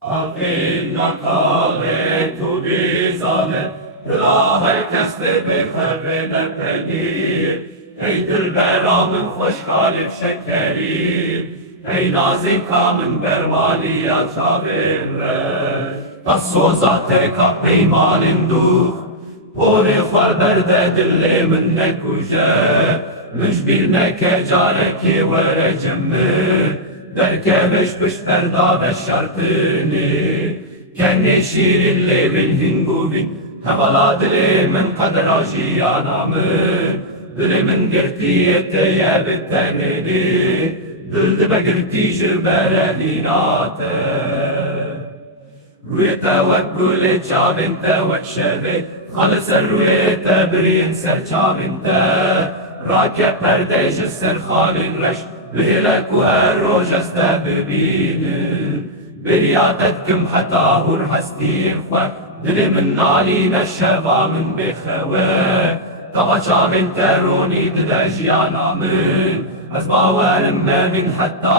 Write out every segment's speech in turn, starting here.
Amin nakale tu bizane, la herkes de bekhevene pedir. Ey dilberamın hoş halif şekerim, ey nazikamın bervaliya çavirre. Tassoza teka peymanin duh, pori xwar berde dille min nekuje. Mücbir neke careki vere cemmir, derkemiş pişperda ve şartını. Kendi şirin levin hinguvin, hevala dilimin kadra jiyanamın. Dilimin girtiyete yebittenini, dildi be girti jirbere dinate. روی توکل چاوین توکشوی خالص روی تبرین سر چاوین تا راکه پردیش سر خالین رش لهلك وهالروج استببين بريادتكم حتى هور حستين دلي من علينا الشبا من بخواه طبعا شامن تروني ددجيانا من أسمع ولما من حتى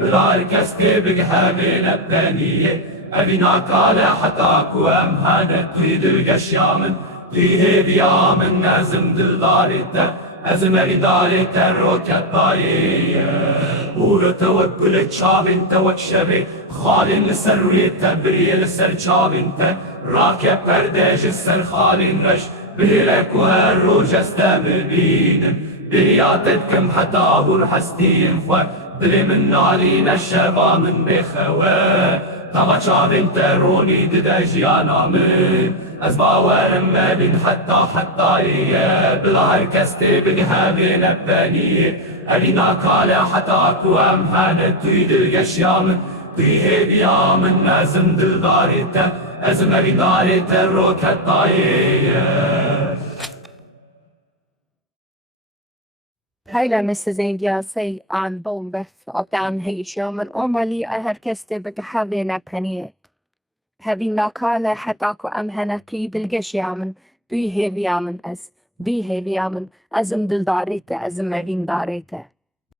بلار كسكي بقهامين الثانية أبينا قال حتى كوام هانا تريد القشيامن تيه بيامن نازم دلدارته أزم إدارة الروكة طاية ورا توكل تشابن توكشبي خالين لسروية تبرية لسر شابن راكب برداش السر خالين رش بهلك وهالروج استمبين برياتتكم حتى أبور حستين فوق دلي من علينا الشبا من بخواه طبعا شابن تروني ددجيانا من أسبا ورما بين حتى إيه بلا كستي بقهامين الثانية أرينا كالا حتى أكوام هانت تريد القشيام تيه بيام النازم دلدارته أزم أريدارته الروكة الطاية Hejla Mrs. India säg an bombef och den heisho men omali herkeste بقهامين penny هذه ناقالة حتاكو أمهنتي بالقشيامن بيه بيامن أز بيه بيامن أزم دل داريته أزم مرين داريته